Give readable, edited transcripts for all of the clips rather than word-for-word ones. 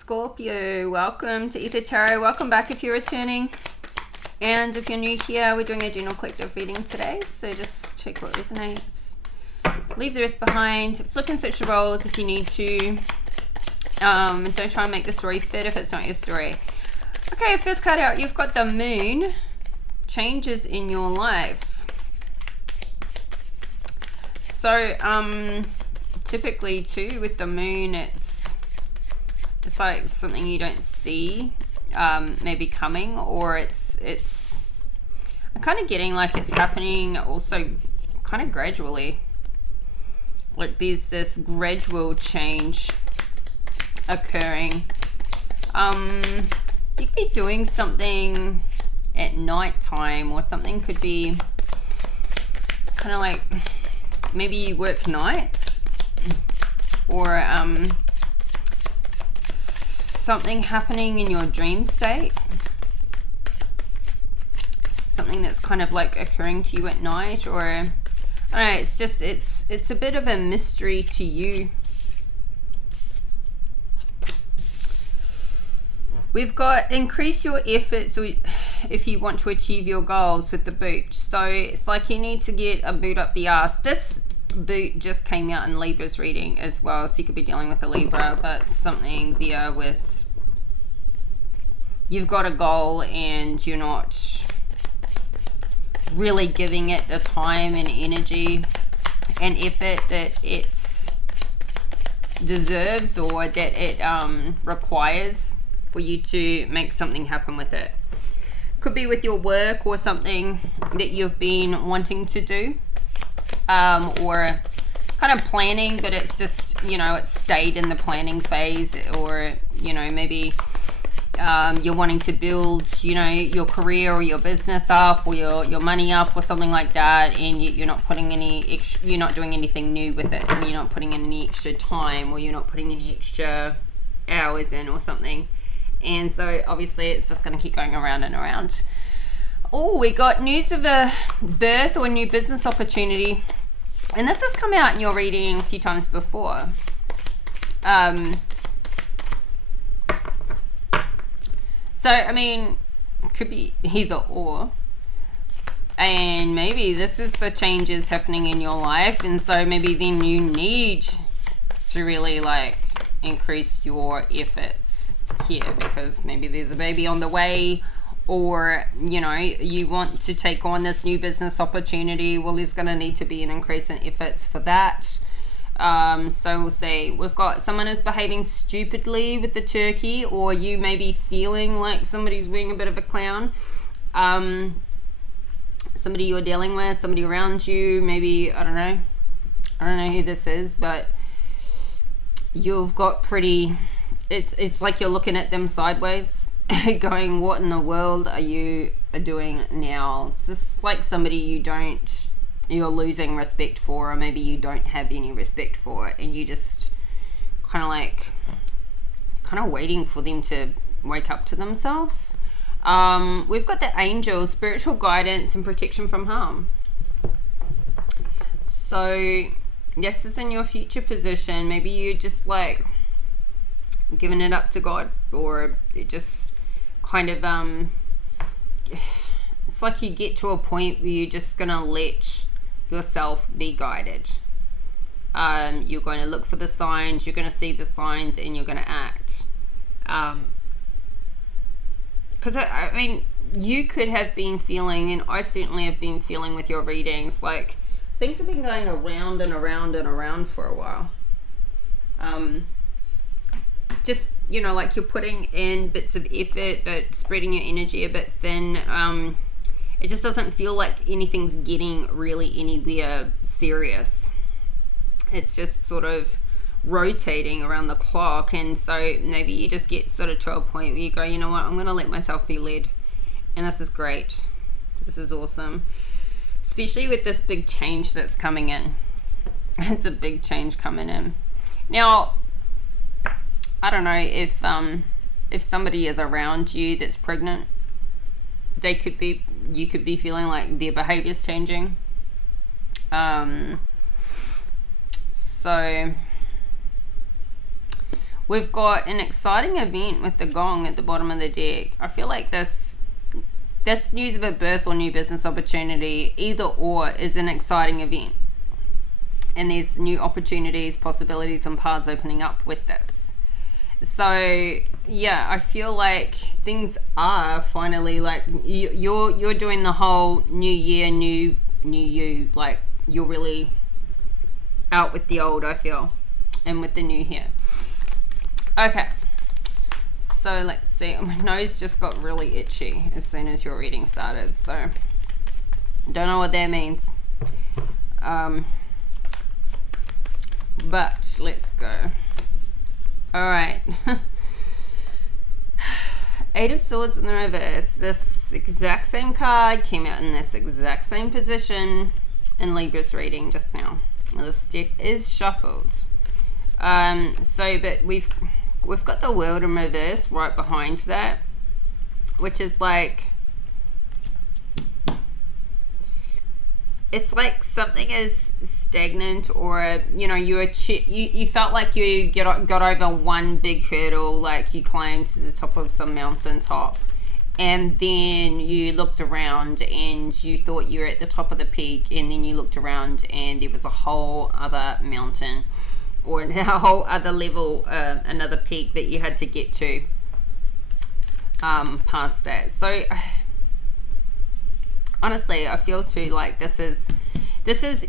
Scorpio, welcome to Ether Tarot. Welcome back if you're returning. And if you're new here, we're doing a general collective reading today. So just check what resonates. Leave the rest behind. Flip and switch the roles if you need to. Don't try and make the story fit if it's not your story. Okay, first card out. You've got the Moon. Changes in your life. So, typically too with the Moon, it's like something you don't see maybe coming, or it's I'm kind of getting like it's happening also kind of gradually, like there's this gradual change occurring. You could be doing something at night time, or something could be kind of like maybe you work nights, or something happening in your dream state, something that's kind of like occurring to you at night, or I don't know, it's just it's a bit of a mystery to you. We've got increase your efforts if you want to achieve your goals with the boot. So it's like you need to get a boot up the ass. This boot just came out in Libra's reading as well, so you could be dealing with a Libra, but something there with you've got a goal and you're not really giving it the time and energy and effort that it deserves, or that it requires for you to make something happen with it. Could be with your work, or something that you've been wanting to do, or kind of planning, but it's just, you know, it's stayed in the planning phase, or, you know, maybe you're wanting to build, you know, your career or your business up, or your money up, or something like that, and you're not putting any you're not doing anything new with it, or you're not putting in any extra time, or you're not putting any extra hours in, or something. And so obviously it's just going to keep going around and around. Oh, we got news of a birth or a new business opportunity. And this has come out in your reading a few times before. So, I mean, could be either or. And maybe this is the changes happening in your life. And so maybe then you need to really like increase your efforts here, because maybe there's a baby on the way, or you know, you want to take on this new business opportunity. Well, there's going to need to be an increase in efforts for that. So we'll say we've got someone is behaving stupidly with the turkey, or you may be feeling like somebody's being a bit of a clown. Somebody you're dealing with, somebody around you, maybe, I don't know who this is, but you've got pretty, it's like you're looking at them sideways going, what in the world are you doing now? It's just like somebody you're losing respect for, or maybe you don't have any respect for, and you just kind of waiting for them to wake up to themselves. We've got the angel, spiritual guidance and protection from harm. So this is in your future position. Maybe you just like giving it up to God, or it just kind of it's like you get to a point where you're just gonna let yourself be guided. You're going to look for the signs, you're going to see the signs, and you're going to act. Because I mean, you could have been feeling, and I certainly have been feeling with your readings, like things have been going around and around and around for a while. Just, you know, like you're putting in bits of effort, but spreading your energy a bit thin. It just doesn't feel like anything's getting really anywhere serious. It's just sort of rotating around the clock, and so maybe you just get sort of to a point where you go, you know what, I'm going to let myself be led, and this is great. This is awesome. Especially with this big change that's coming in. It's a big change coming in. Now, I don't know if somebody is around you that's pregnant, you could be feeling like their behavior's changing. So We've got an exciting event with the gong at the bottom of the deck. I feel like this news of a birth or new business opportunity, either or, is an exciting event. And there's new opportunities, possibilities, and paths opening up with this. So yeah, I feel like things are finally like you're doing the whole new year, new you. Like you're really out with the old, I feel, and with the new here. Okay, so let's see. My nose just got really itchy as soon as your reading started, so don't know what that means. But let's go. All right. Eight of Swords in the reverse. This exact same card came out in this exact same position in Libra's reading just now. This deck is shuffled. But we've got the World in reverse right behind that, which is like, it's like something is stagnant, or you felt like you got over one big hurdle, like you climbed to the top of some mountain top, and then you looked around and you thought you were at the top of the peak, and then you looked around and there was a whole other mountain or a whole other level, another peak that you had to get to past that. So honestly, I feel too like this is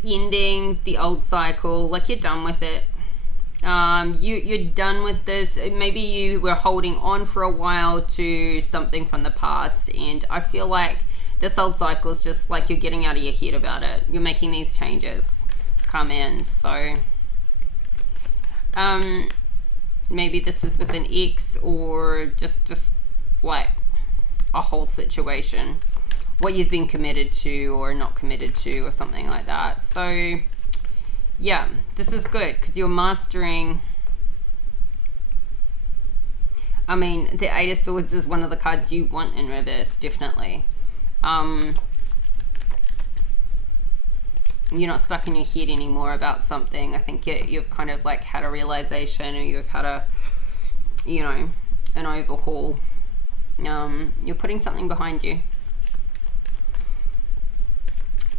ending the old cycle. Like you're done with it. You're done with this. Maybe you were holding on for a while to something from the past, and I feel like this old cycle is just like you're getting out of your head about it. You're making these changes come in. So maybe this is with an ex, or just like a whole situation, what you've been committed to or not committed to, or something like that. So yeah, this is good because you're mastering. I mean, the Eight of Swords is one of the cards you want in reverse, definitely. You're not stuck in your head anymore about something. I think you've kind of like had a realization, or you've had a, an overhaul. You're putting something behind you.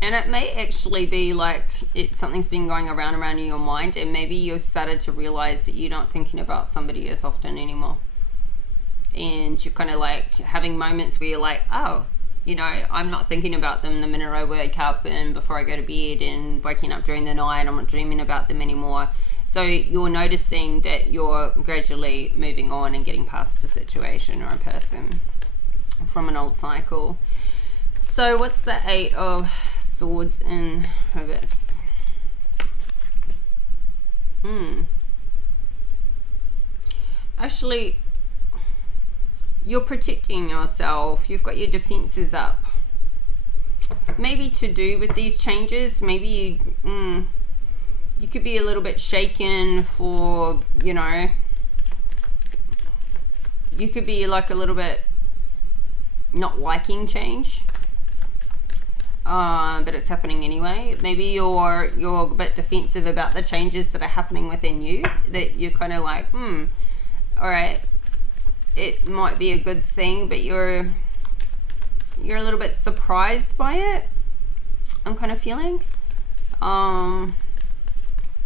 And it may actually be like something's been going around in your mind, and maybe you've started to realize that you're not thinking about somebody as often anymore. And you're kind of like having moments where you're like, oh, I'm not thinking about them the minute I wake up and before I go to bed, and waking up during the night, I'm not dreaming about them anymore. So you're noticing that you're gradually moving on and getting past a situation or a person from an old cycle. So what's the Eight of Swords in reverse? Actually, you're protecting yourself. You've got your defenses up. Maybe to do with these changes, maybe you could be a little bit shaken for, you could be like a little bit not liking change. But it's happening anyway. Maybe you're a bit defensive about the changes that are happening within you, that you're kind of like, all right, it might be a good thing, but you're a little bit surprised by it. I'm kind of feeling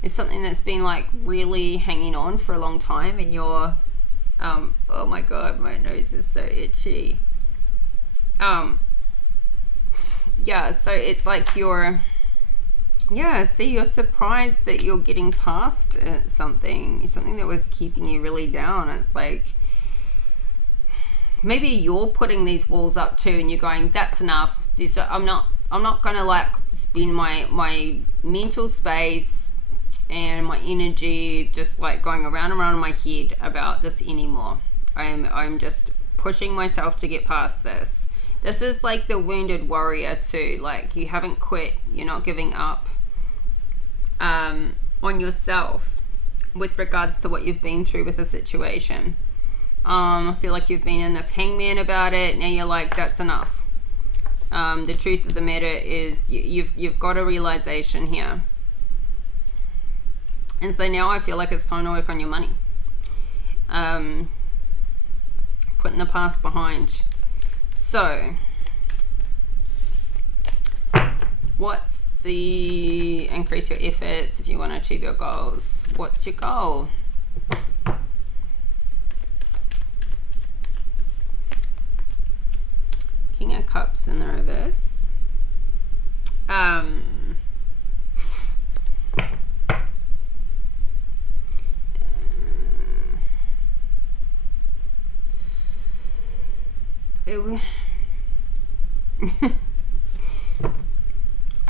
it's something that's been like really hanging on for a long time, and you're oh my god, my nose is so itchy. Yeah, so it's like you're surprised that you're getting past something that was keeping you really down. It's like maybe you're putting these walls up too, and you're going, that's enough. I'm not gonna like spend my mental space and my energy just like going around and around in my head about this anymore. I'm just pushing myself to get past this. This is like the wounded warrior too. Like you haven't quit. You're not giving up on yourself with regards to what you've been through with the situation. I feel like you've been in this hangman about it. Now you're like, that's enough. The truth of the matter is you've got a realization here. And so now I feel like it's time to work on your money. Putting the past behind. So what's the increase your efforts if you want to achieve your goals? What's your goal? King of Cups in the reverse.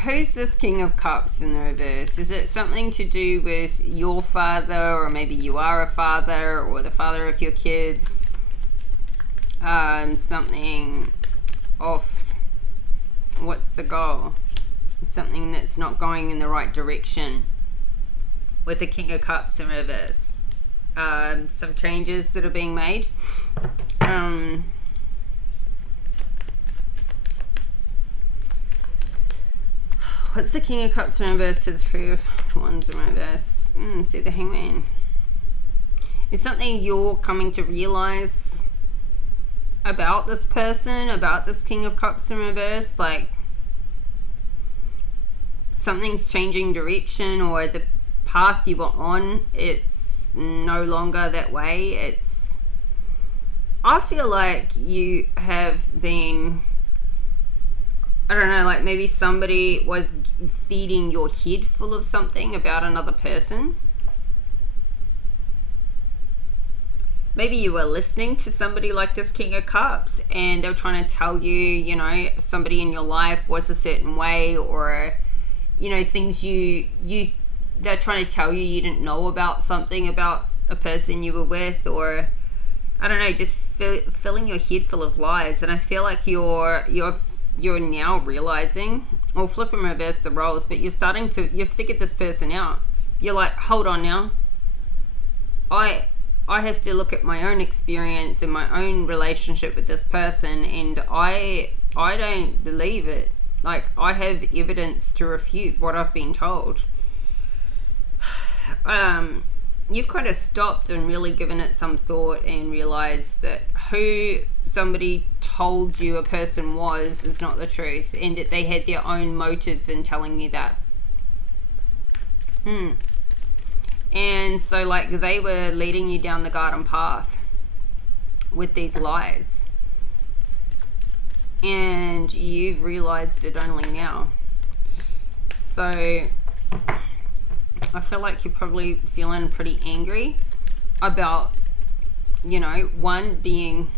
Who's this King of Cups in the reverse? Is it something to do with your father, or maybe you are a father, or the father of your kids? Something off. What's the goal? Something that's not going in the right direction with the King of Cups in reverse. Some changes that are being made. What's the King of Cups in reverse to the Three of Wands in reverse? See the Hangman. Is something you're coming to realize about this person, about this King of Cups in reverse? Like, something's changing direction, or the path you were on, it's no longer that way. I feel like you have been, I don't know, like maybe somebody was feeding your head full of something about another person. Maybe you were listening to somebody like this King of Cups, and they were trying to tell you, you know, somebody in your life was a certain way, or, you know, things they're trying to tell you didn't know about something about a person you were with, or I don't know, just filling your head full of lies. And I feel like you're now realizing, or flip and reverse the roles, but you've figured this person out. You're like, hold on now, I have to look at my own experience and my own relationship with this person, and I don't believe it. Like, I have evidence to refute what I've been told. You've kind of stopped and really given it some thought and realized that who somebody told you a person was is not the truth, and that they had their own motives in telling you that. And so, like, they were leading you down the garden path with these lies, and you've realized it only now. So I feel like you're probably feeling pretty angry about, you know, one, being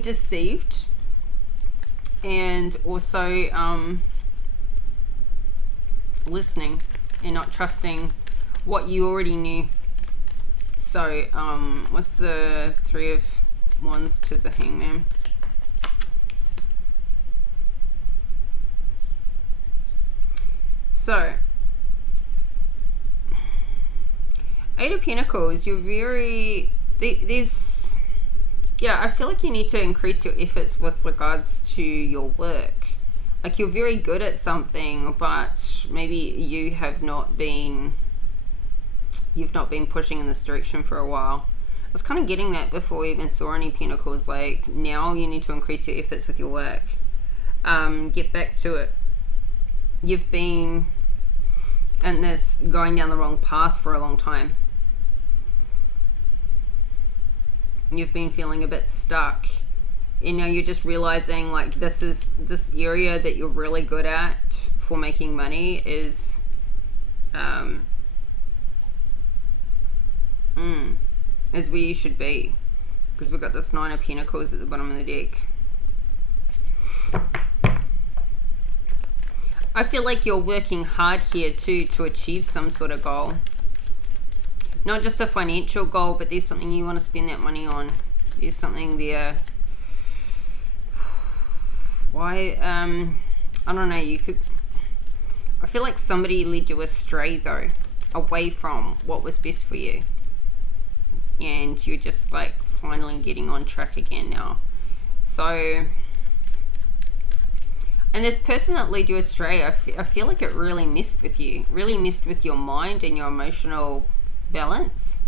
deceived, and also listening and not trusting what you already knew. So what's the Three of Wands to the Hangman? So Eight of Pentacles, you're very, there's, yeah, I feel like you need to increase your efforts with regards to your work. Like, you're very good at something, but maybe you've not been pushing in this direction for a while. I was kind of getting that before we even saw any Pentacles. Like, now you need to increase your efforts with your work. Get back to it. You've been in this going down the wrong path for a long time. You've been feeling a bit stuck. You know, you're just realizing, like, this area that you're really good at for making money is is where you should be, because we've got this Nine of Pentacles at the bottom of the deck. I feel like you're working hard here too to achieve some sort of goal. Not just a financial goal, but there's something you want to spend that money on. There's something there. Why? I don't know. I feel like somebody led you astray, though, away from what was best for you, and you're just like finally getting on track again now. So, and this person that led you astray, I feel like it really messed with you, really messed with your mind and your emotional balance,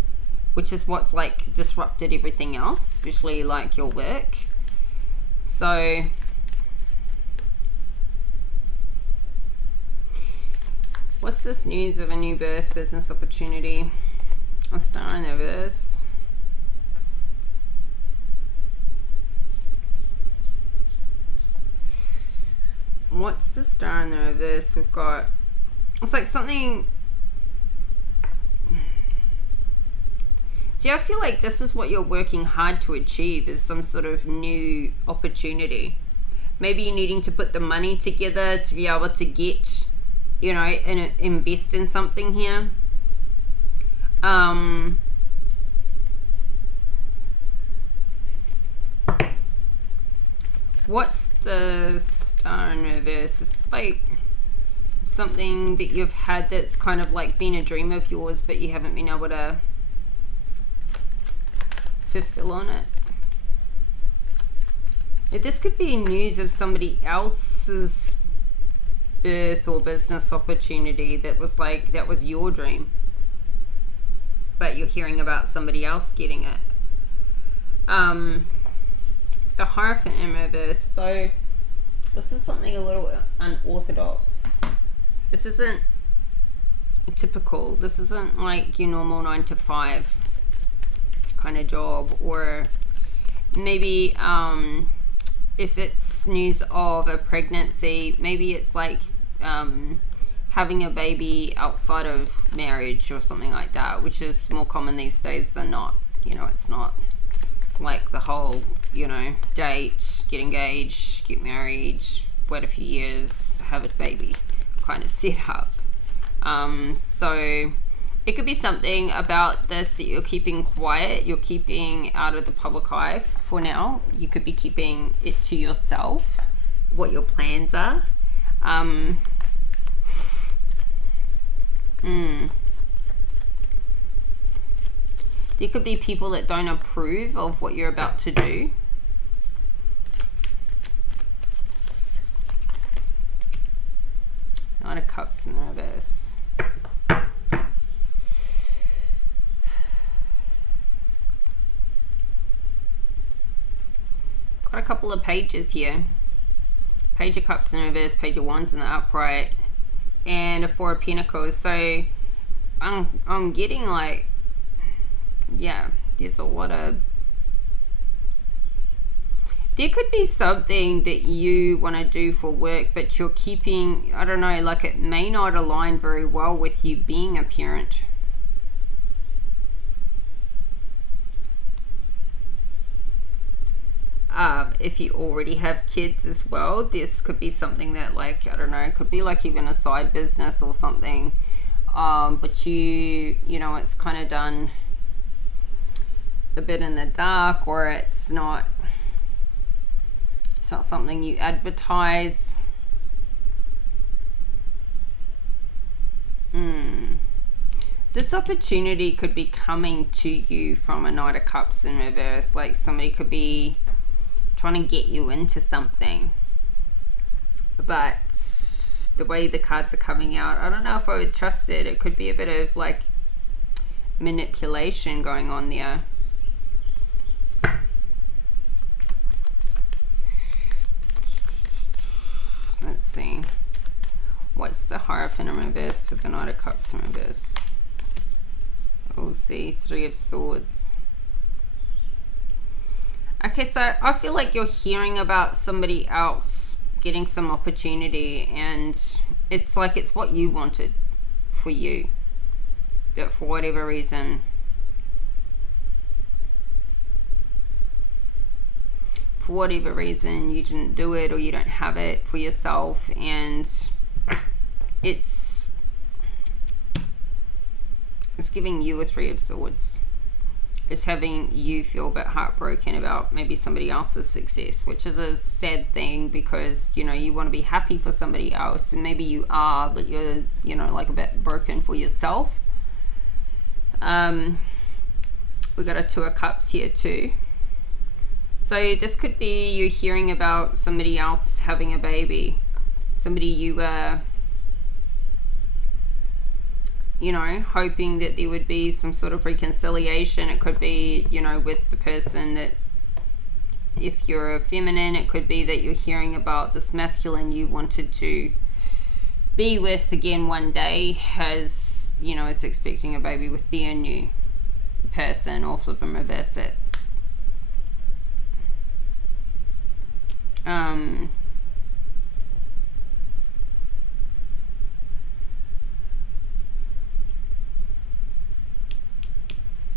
which is what's like disrupted everything else, especially like your work. So what's this news of a new birth, business opportunity? A star in the reverse. What's the star in the reverse? We've got, it's like something. See, I feel like this is what you're working hard to achieve, is some sort of new opportunity. Maybe you're needing to put the money together to be able to get, you know, and invest in something here. What's the star in reverse? It's like something that you've had that's kind of like been a dream of yours, but you haven't been able to fulfill on it. This could be news of somebody else's birth or business opportunity that was like, that was your dream, but you're hearing about somebody else getting it. The Hierophant in reverse. So this is something a little unorthodox. This isn't typical. This isn't like your normal 9 to 5 kind of job, or maybe if it's news of a pregnancy, maybe it's like having a baby outside of marriage or something like that, which is more common these days than not. You know, it's not like the whole, you know, date, get engaged, get married, wait a few years, have a baby kind of setup. So it could be something about this that you're keeping quiet, you're keeping out of the public eye for now. You could be keeping it to yourself, what your plans are. There could be people that don't approve of what you're about to do. Nine of Cups in reverse. Got a couple of pages here. Page of Cups in reverse, Page of Wands in the upright, and a Four of Pentacles. So I'm getting like, yeah, there's a lot of, there could be something that you want to do for work, but you're keeping, I don't know, like it may not align very well with you being a parent. If you already have kids as well, this could be something that, like, I don't know, it could be like even a side business or something, but you know, it's kind of done a bit in the dark, or it's not something you advertise. This opportunity could be coming to you from a Knight of Cups in reverse. Like somebody could be trying to get you into something, but the way the cards are coming out, I don't know if I would trust it. It could be a bit of like manipulation going on there. Let's see. What's the Hierophant in reverse to the Knight of Cups in reverse? We'll see. Three of Swords. Okay, so I feel like you're hearing about somebody else getting some opportunity, and it's like it's what you wanted for you, that for whatever reason you didn't do it, or you don't have it for yourself, and it's giving you a Three of Swords. It's having you feel a bit heartbroken about maybe somebody else's success, which is a sad thing, because, you know, you want to be happy for somebody else, and maybe you are, but you're, you know, like a bit broken for yourself. We got a Two of Cups here too. So this could be you hearing about somebody else having a baby, somebody you were you know, hoping that there would be some sort of reconciliation. It could be, you know, with the person that, if you're a feminine, it could be that you're hearing about this masculine you wanted to be with again one day has, you know, is expecting a baby with their new person, or flip and reverse it.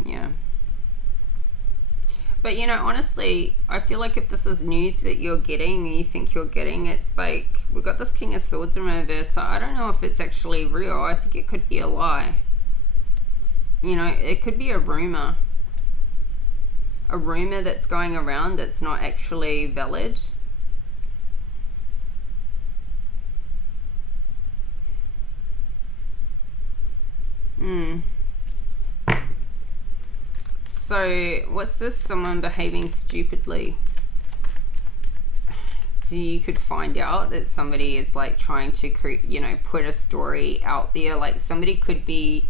Yeah. But, you know, honestly, I feel like if this is news that you're getting and you think you're getting, it's like, we've got this King of Swords in reverse, so I don't know if it's actually real. I think it could be a lie. You know, it could be a rumor. A rumor that's going around that's not actually valid. So, what's this? Someone behaving stupidly. So you could find out that somebody is like trying to you know, put a story out there. Like somebody could be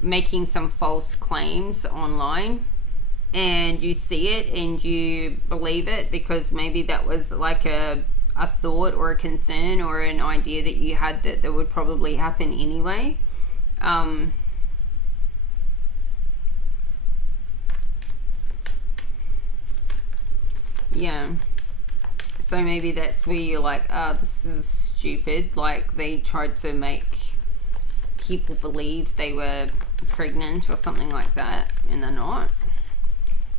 making some false claims online, and you see it and you believe it because maybe that was like a thought or a concern or an idea that you had that would probably happen anyway. Yeah. So maybe that's where you're like, this is stupid. Like they tried to make people believe they were pregnant or something like that, and they're not.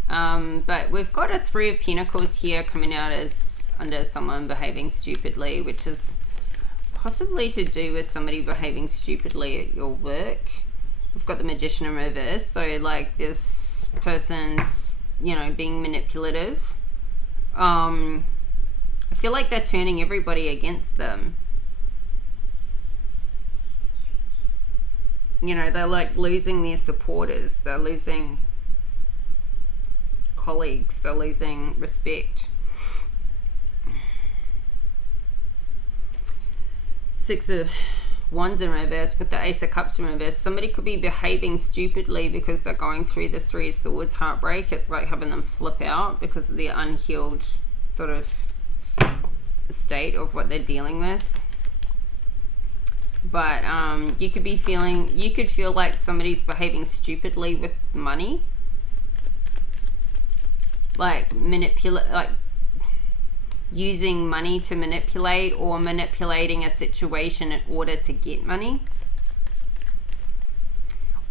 But we've got a 3 of Pentacles here coming out as under someone behaving stupidly, which is possibly to do with somebody behaving stupidly at your work. We've got the Magician in reverse, so like this person's, you know, being manipulative. I feel like they're turning everybody against them. You know, they're like losing their supporters, they're losing colleagues, they're losing respect. 6 of Wands in reverse with the Ace of Cups in reverse. Somebody could be behaving stupidly because they're going through this 3 of Swords heartbreak. It's like having them flip out because of the unhealed sort of state of what they're dealing with. But you could feel like somebody's behaving stupidly with money, like using money to manipulate, or manipulating a situation in order to get money.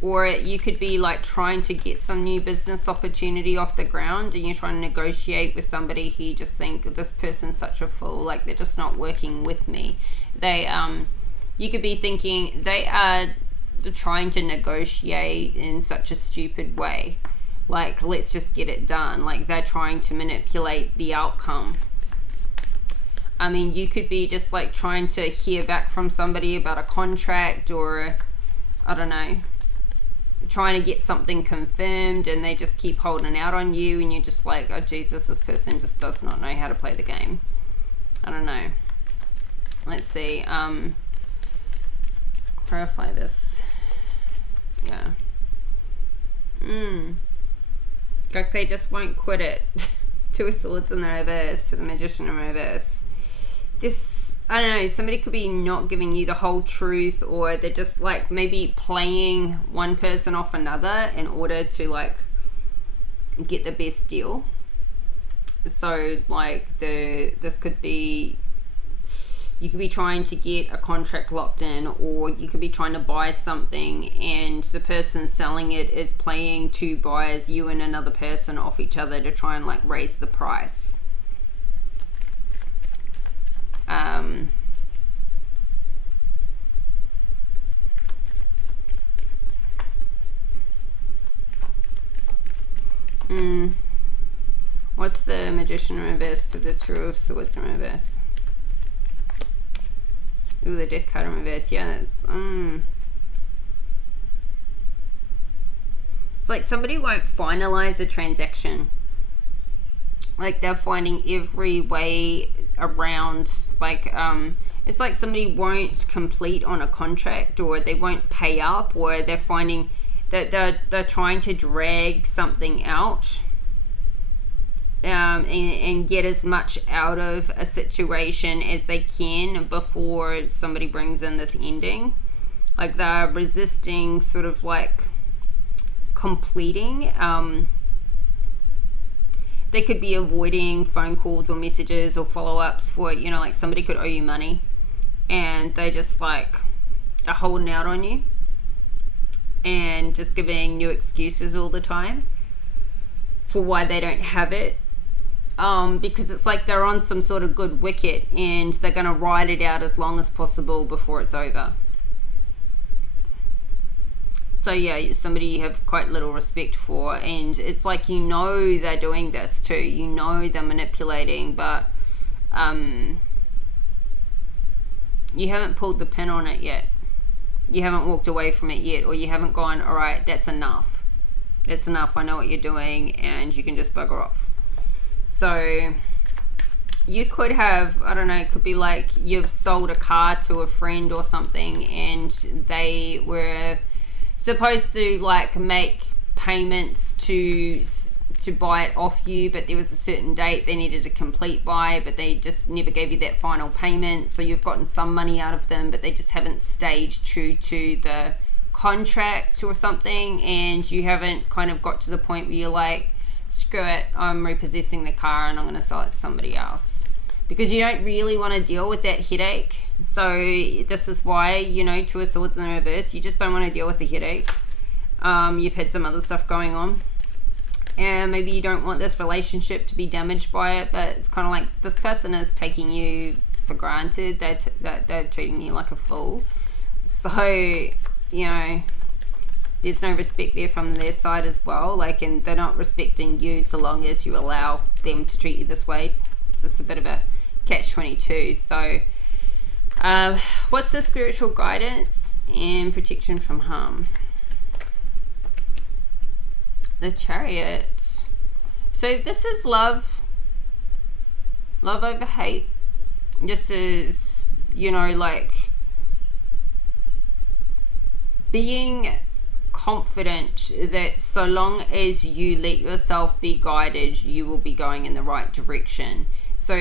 Or you could be like trying to get some new business opportunity off the ground, and you're trying to negotiate with somebody who you just think, this person's such a fool, like they're just not working with me. You could be thinking they are trying to negotiate in such a stupid way, like let's just get it done, like they're trying to manipulate the outcome. I mean, you could be just like trying to hear back from somebody about a contract, or I don't know, trying to get something confirmed, and they just keep holding out on you, and you're just like, oh Jesus, this person just does not know how to play the game. I don't know. Let's see. Clarify this. Yeah. Like they just won't quit it. 2 of Swords in the reverse to the Magician in reverse. This, I don't know, somebody could be not giving you the whole truth, or they're just like maybe playing one person off another in order to like get the best deal. So like this could be, you could be trying to get a contract locked in, or you could be trying to buy something and the person selling it is playing 2 buyers, you and another person, off each other to try and like raise the price. What's the Magician in reverse to the 2 of Swords in reverse? Ooh, the Death card in reverse. Yeah, that's it's like somebody won't finalize a transaction. Like they're finding every way around, like It's like somebody won't complete on a contract, or they won't pay up, or they're finding that they're trying to drag something out, and get as much out of a situation as they can before somebody brings in this ending. Like they're resisting sort of like completing. They could be avoiding phone calls or messages or follow-ups for, like somebody could owe you money and they just like are holding out on you and just giving new excuses all the time for why they don't have it. Because it's like they're on some sort of good wicket and they're going to ride it out as long as possible before it's over. So yeah, somebody you have quite little respect for, and it's like they're doing this too. They're manipulating, but you haven't pulled the pin on it yet. You haven't walked away from it yet, or you haven't gone, all right, that's enough. That's enough. I know what you're doing, and you can just bugger off. So you could have, I don't know, it could be like you've sold a car to a friend or something, and they were supposed to like make payments to buy it off you, but there was a certain date they needed to complete by, but they just never gave you that final payment. So you've gotten some money out of them, but they just haven't stayed true to the contract or something, and you haven't kind of got to the point where you're like, screw it, I'm repossessing the car and I'm going to sell it to somebody else, because you don't really want to deal with that headache. So this is why, Two of Swords in the reverse, you just don't want to deal with the headache. You've had some other stuff going on, and maybe you don't want this relationship to be damaged by it, but it's kind of like this person is taking you for granted. They're treating you like a fool. So, there's no respect there from their side as well. And they're not respecting you so long as you allow them to treat you this way. It's just a bit of a catch-22. So, what's the spiritual guidance and protection from harm? The Chariot. So this is love over hate. This is, being confident that so long as you let yourself be guided, you will be going in the right direction. So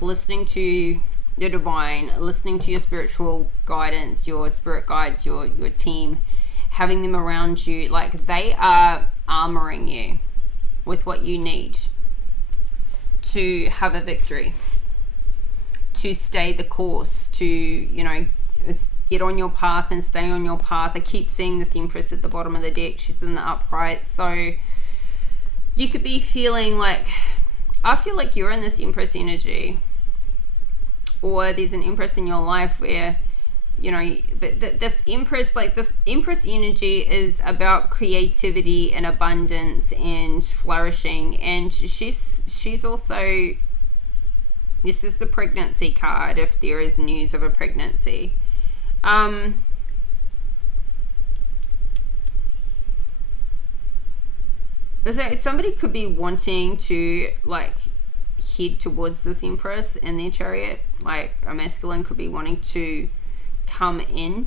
listening to the divine, listening to your spiritual guidance, your spirit guides, your team, having them around you, they are armoring you with what you need to have a victory, to stay the course, to get on your path and stay on your path. I keep seeing this Empress at the bottom of the deck. She's in the upright. So you could be feeling I feel like you're in this Empress energy, or there's an Empress in your life where but this Empress energy is about creativity and abundance and flourishing, and she's also, this is the pregnancy card if there is news of a pregnancy. So somebody could be wanting to head towards this Empress in their chariot. A masculine could be wanting to come in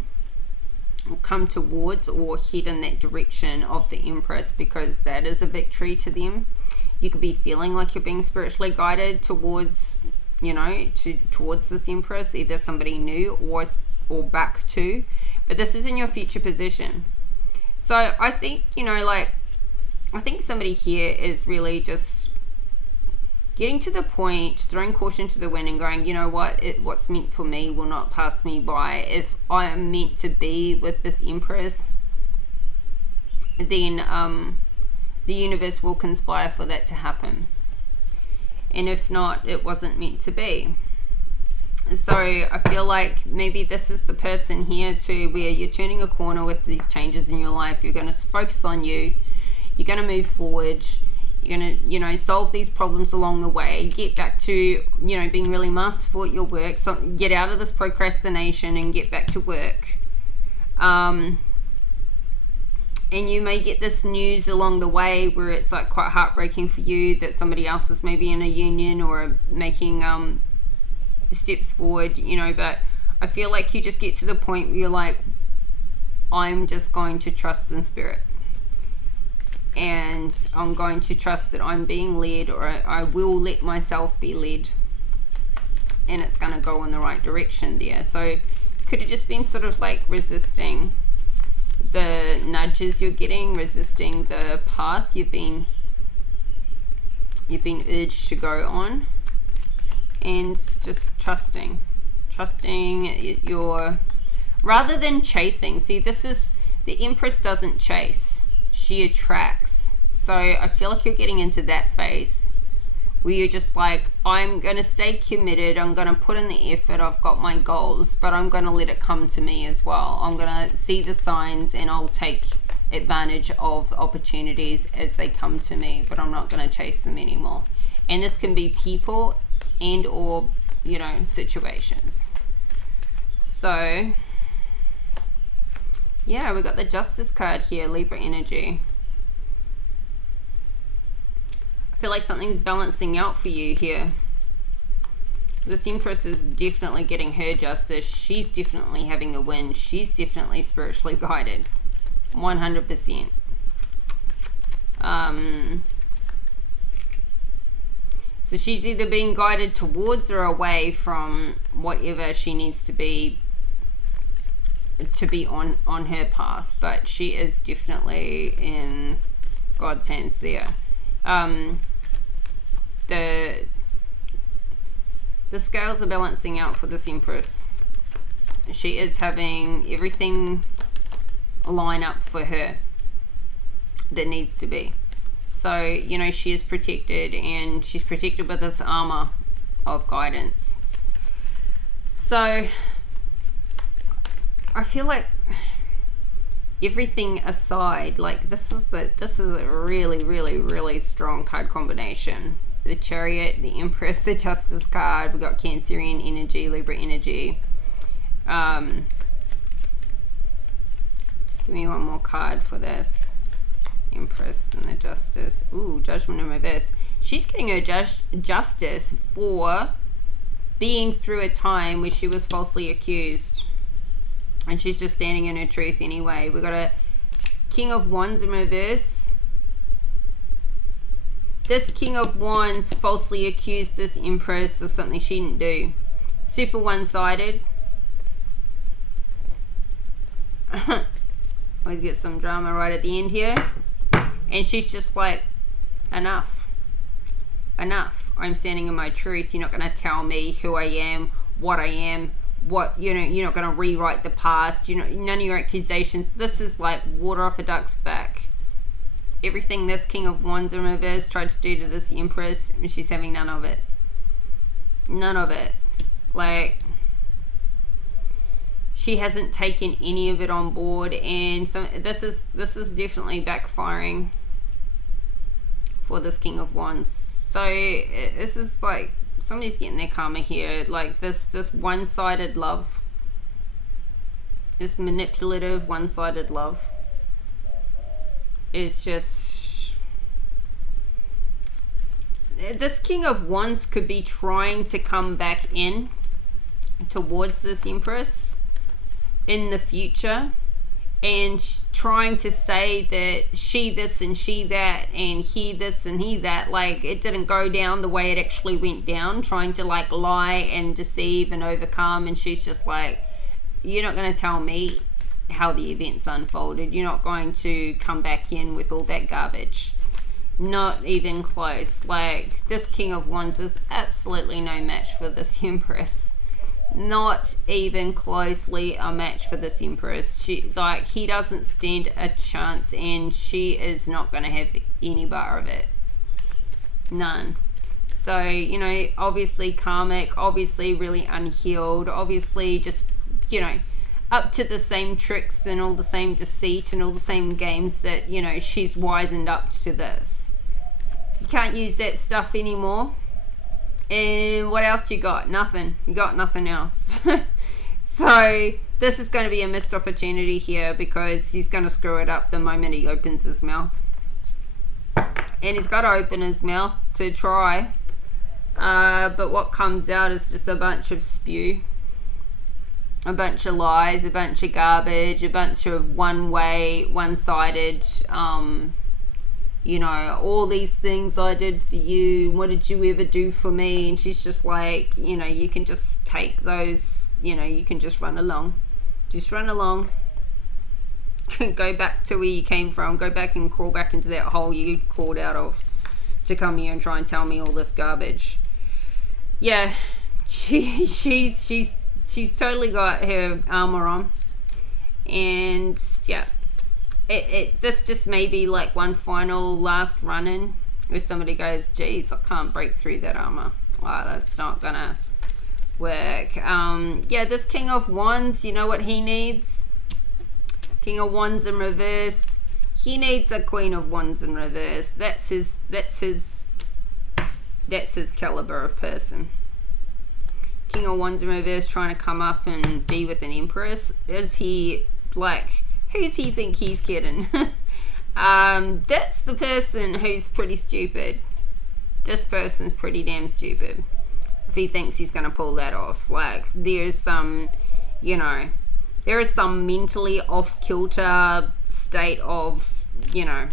or come towards or head in that direction of the Empress, because that is a victory to them. You could be feeling like you're being spiritually guided towards towards this Empress, either somebody new or back to, but this is in your future position. So I think I think somebody here is really just getting to the point, throwing caution to the wind and going, what's meant for me will not pass me by. If I am meant to be with this Empress, then the universe will conspire for that to happen. And if not, it wasn't meant to be. So I feel like maybe this is the person here too, where you're turning a corner with these changes in your life. You're going to focus on you. You're going to move forward. You're going to, solve these problems along the way. Get back to, being really masterful at your work. So get out of this procrastination and get back to work. And you may get this news along the way where it's quite heartbreaking for you that somebody else is maybe in a union or making steps forward, but I feel like you just get to the point where you're like, I'm just going to trust in spirit. And I'm going to trust that I'm being led, or I will let myself be led. And it's going to go in the right direction there. So could have just been sort of like resisting the nudges you're getting, resisting the path you've been urged to go on, and just trusting your, rather than chasing. See, this is, the Empress doesn't chase, she attracts. So I feel like you're getting into that phase where you're just like, I'm going to stay committed, I'm going to put in the effort, I've got my goals, but I'm going to let it come to me as well. I'm going to see the signs and I'll take advantage of opportunities as they come to me, but I'm not going to chase them anymore. And this can be people and or, you know, situations. So yeah, we got the Justice card here, Libra energy. I feel like something's balancing out for you here. This Empress is definitely getting her justice. She's definitely having a win. She's definitely spiritually guided. 100%. So she's either being guided towards or away from whatever she needs to be on her path, but she is definitely in God's hands there. The scales are balancing out for this Empress. She is having everything line up for her that needs to be. So, you know, she is protected, and she's protected with this armor of guidance. So I feel like everything aside, like this is a really, really, really strong card combination. The Chariot, the Empress, the Justice card. We got Cancerian energy, Libra energy. Give me one more card for this. Empress and the Justice. Ooh, Judgment in reverse. She's getting her justice for being through a time where she was falsely accused. And she's just standing in her truth anyway. We got a King of Wands in reverse. This King of Wands falsely accused this Empress of something she didn't do. Super one-sided. Always get some drama right at the end here. And she's just like, enough. Enough. I'm standing in my truth. You're not going to tell me who I am, what I am, what, you know, you're not going to rewrite the past. You know, none of your accusations. This is like water off a duck's back. Everything this King of Wands in reverse tried to do to this Empress, and she's having none of it. None of it. Like, she hasn't taken any of it on board, and so this is definitely backfiring for this King of Wands. So this is like somebody's getting their karma here. Like this one-sided love, this manipulative one-sided love is just, this King of Wands could be trying to come back in towards this Empress in the future, and trying to say that she this and she that and he this and he that, like it didn't go down the way it actually went down, trying to like lie and deceive and overcome. And she's just like, you're not going to tell me how the events unfolded. You're not going to come back in with all that garbage. Not even close. Like, this King of Wands is absolutely no match for this Empress. Not even closely a match for this Empress. She, like, he doesn't stand a chance, and she is not going to have any bar of it. None. So, you know, obviously karmic, obviously really unhealed, obviously just, you know, up to the same tricks and all the same deceit and all the same games that, you know, she's wisened up to this. You can't use that stuff anymore. And what else you got? Nothing. You got nothing else. So this is going to be a missed opportunity here, because he's going to screw it up the moment he opens his mouth. And he's got to open his mouth to try. But what comes out is just a bunch of spew. a bunch of lies, a bunch of garbage, a bunch of one-way, one-sided, you know, all these things I did for you, what did you ever do for me? And she's just like, you know, you can just take those, you know, you can just run along. Just run along. Go back to where you came from. Go back and crawl back into that hole you crawled out of to come here and try and tell me all this garbage. Yeah, she's totally got her armor on, and yeah, this just may be like one final last run in where somebody goes, geez, I can't break through that armor. Oh, that's not gonna work. Yeah, this King of Wands, you know what he needs? King of Wands in reverse. He needs a Queen of Wands in reverse. That's his caliber of person. King of Wands in reverse trying to come up and be with an Empress. Is he like, who's he think he's kidding? That's the person who's pretty stupid. This person's pretty damn stupid if he thinks he's going to pull that off. Like, there's some, you know, there is some mentally off kilter state of, you know,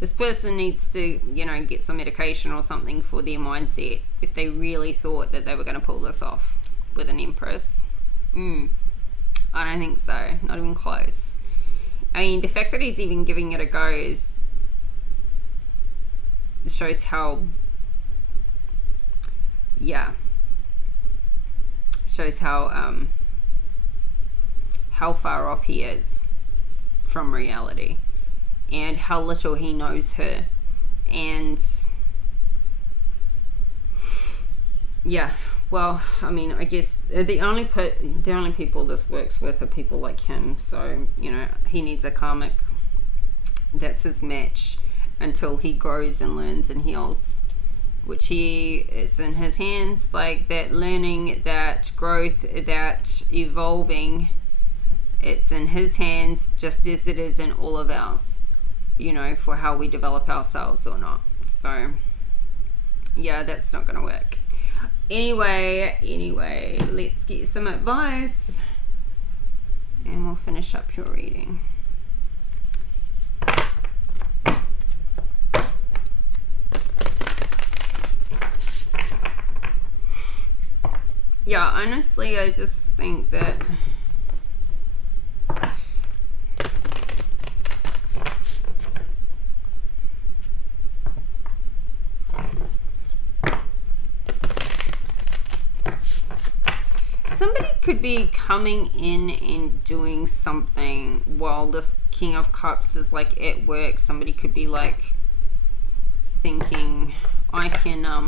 this person needs to, you know, get some medication or something for their mindset if they really thought that they were going to pull this off with an Empress. I don't think so. Not even close. I mean, the fact that he's even giving it a go shows how, yeah, shows how far off he is from reality and how little he knows her. And yeah, well, I mean, I guess the only people this works with are people like him. So, you know, he needs a karmic that's his match until he grows and learns and heals, which it's in his hands. Like, that learning, that growth, that evolving, it's in his hands just as it is in all of ours, you know, for how we develop ourselves or not. So yeah, that's not gonna work. Anyway, let's get some advice and we'll finish up your reading. Yeah, honestly, I just think that somebody could be coming in and doing something while this King of Cups is like at work. Somebody could be like thinking, I can I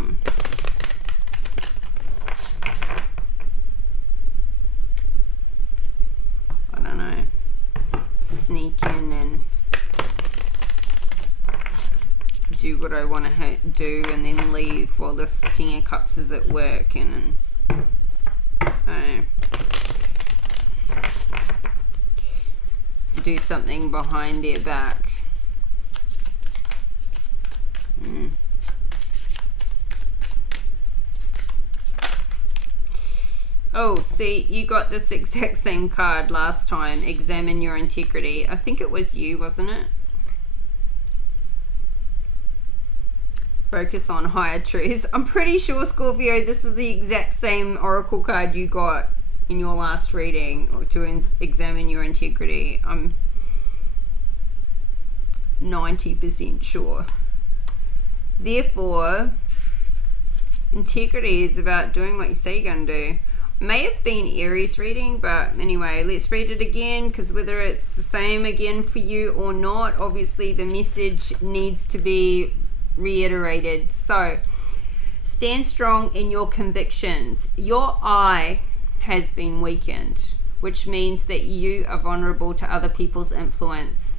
don't know, sneak in and do what I want to do and then leave while this King of Cups is at work, and do something behind their back. Oh, see, you got this exact same card last time. Examine your integrity. I think it was you, wasn't it? Focus on higher truths. I'm pretty sure, Scorpio, this is the exact same oracle card you got in your last reading, or to examine your integrity. I'm 90% sure. Therefore, integrity is about doing what you say you're going to do. May have been Aries reading, but anyway, let's read it again, because whether it's the same again for you or not, obviously the message needs to be reiterated. So, stand strong in your convictions. Your I has been weakened, which means that you are vulnerable to other people's influence.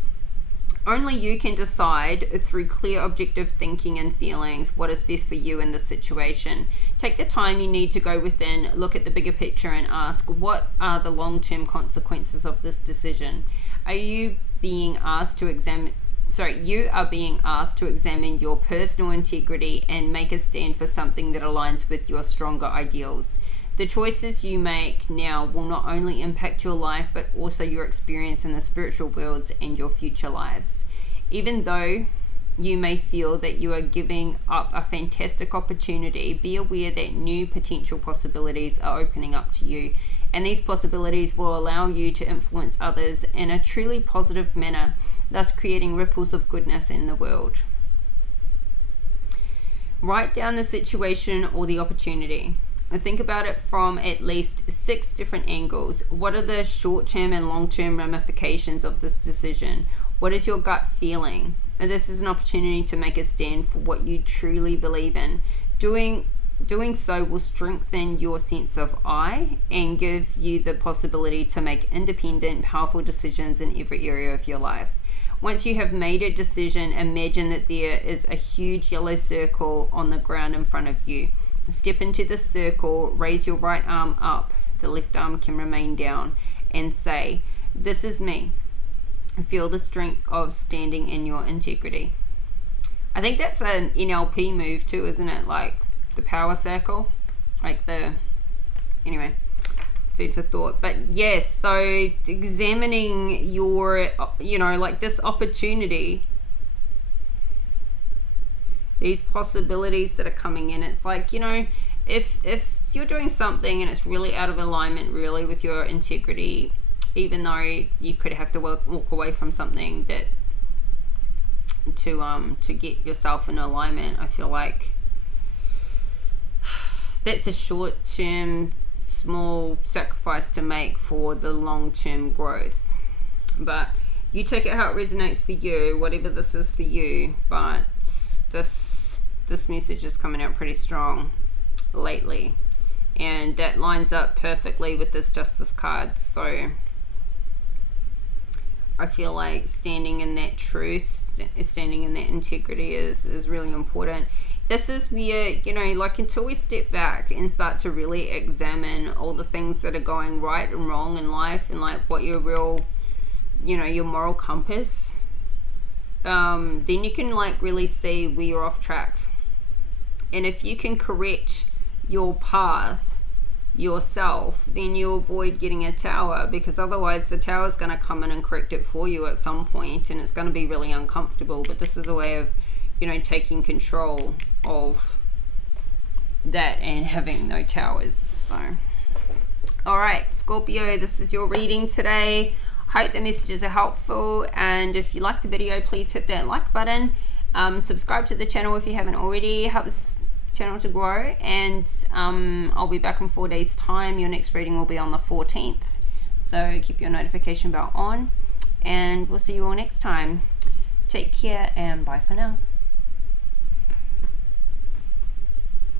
Only you can decide through clear objective thinking and feelings what is best for you in this situation. Take the time you need to go within, look at the bigger picture and ask, what are the long-term consequences of this decision? You are being asked to examine your personal integrity and make a stand for something that aligns with your stronger ideals. The choices you make now will not only impact your life, but also your experience in the spiritual worlds and your future lives. Even though you may feel that you are giving up a fantastic opportunity, be aware that new potential possibilities are opening up to you, and these possibilities will allow you to influence others in a truly positive manner, thus creating ripples of goodness in the world. Write down the situation or the opportunity. Think about it from at least 6 different angles. What are the short-term and long-term ramifications of this decision? What is your gut feeling? And this is an opportunity to make a stand for what you truly believe in. Doing so will strengthen your sense of I and give you the possibility to make independent, powerful decisions in every area of your life. Once you have made a decision, imagine that there is a huge yellow circle on the ground in front of you. Step into the circle, raise your right arm up, the left arm can remain down, and say, "This is me." Feel the strength of standing in your integrity. I think that's an NLP move too, isn't it? Like the power circle, anyway, food for thought. But yes, so examining your, like this opportunity, these possibilities that are coming in. It's like, if you're doing something and it's really out of alignment really with your integrity, even though you could have to walk away from something that to get yourself in alignment, I feel like that's a short-term small sacrifice to make for the long-term growth. But you take it how it resonates for you, whatever this is for you. But this message is coming out pretty strong lately, and that lines up perfectly with this Justice card. So I feel like standing in that truth, standing in that integrity is really important. This is where, until we step back and start to really examine all the things that are going right and wrong in life, and like what your real, your moral compass, then you can like really see where you're off track. And if you can correct your path yourself, then you avoid getting a tower, because otherwise the tower's going to come in and correct it for you at some point, and it's going to be really uncomfortable. But this is a way of, taking control of that and having no towers. So, all right, Scorpio, this is your reading today. Hope the messages are helpful, and if you like the video, please hit that like button. Subscribe to the channel if you haven't already. Help this channel to grow, and I'll be back in 4 days time. Your next reading will be on the 14th, so keep your notification bell on, and we'll see you all next time. Take care and bye for now.